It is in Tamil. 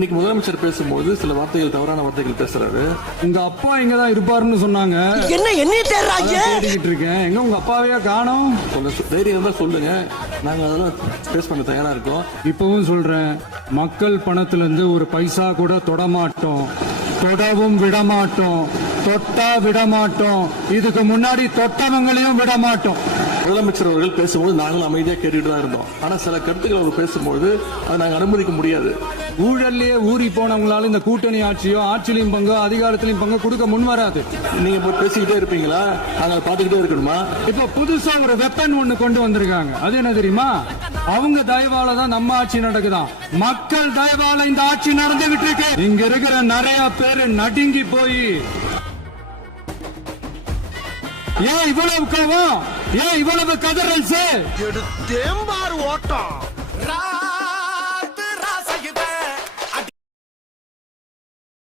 இன்னைக்கு முதலமைச்சர் பேசும்போது சில வார்த்தைகள், தவறான வார்த்தைகள் பேசுறாரு. உங்க அப்பா இங்கதான் இருப்பாருன்னு சொன்னாங்க. என்ன தேடிக்கிட்டு இருக்கேன். எங்க உங்க அப்பாவையா காணோம்? தைரியம் தான் சொல்லுங்க, நாங்க அதெல்லாம் பேஸ் பண்ண தயாரா இருக்கோம். இப்பவும் சொல்றேன், மக்கள் பணத்துல இருந்து ஒரு பைசா கூட தொடமாட்டோம், தொடவும் விடமாட்டோம், தொட்டா விடமாட்டோம், இதுக்கு முன்னாடி தொட்டவங்களையும் விடமாட்டோம். முதலமைச்சர் அவர்கள் பேசும்போது நாங்களும் அமைதியா கேட்டுட்டு தான் இருந்தோம். ஆனா சில கருத்துக்கள் அவர் பேசும்போது அதை நாங்க அனுமதிக்க முடியாது. ஊழல்லையே ஊறி போனவங்களால இந்த கூட்டணி ஆட்சியோ, ஆட்சியிலையும் பங்கு, அதிகாரத்திலையும் பங்கு கொடுக்க முன் வராது. நீங்க போய் பேசிக்கிட்டே இருப்பீங்களா? நாங்க பார்த்துக்கிட்டே இருக்கணுமா? இப்ப புதுசா ஒரு வெப்பன் ஒண்ணு கொண்டு வந்திருக்காங்க. அது என்ன தெரியுமா? அவங்க தயவால தான் நம்ம ஆட்சி நடக்குதான். மக்கள் தயவால இந்த ஆட்சி நடந்துகிட்டு இருக்கு. இங்க இருக்கிற நிறைய பேரு நடுங்கி போய், ஏன் இவ்வளவு கோவம், ஏன் இவ்வளவு கதறல்? எடுத்தேம்பார் ஓட்டம்.